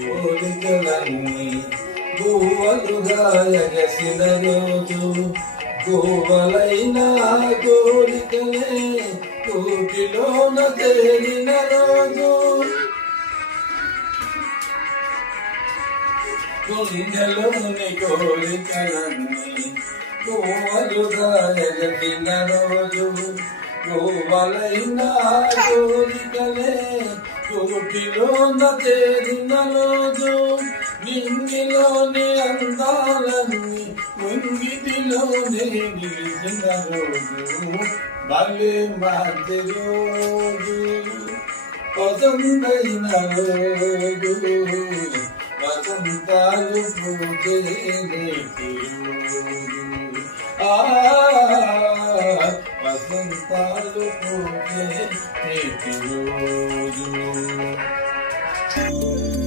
కోరికలన్నీ గువ్వలుగా ఎగసిన రోజు గువ్వలైన కోరికలే కూటిలోన తేలిన రోజు గుండెలోని కోరికలన్నీ గువ్వలుగా ఎగసిన రోజు గువ్వలైన కోరికలే కూటిలోన తేలిన రోజు నింగిలోని అందాలన్నీ ముంగిటిలోనే నిలిచిన రోజు మళ్ళీ మంచి రోజు వసంతైన రోజు వసంతాలు పూజే నేటి రోజు వసంతాలు పూజే నేటి రోజు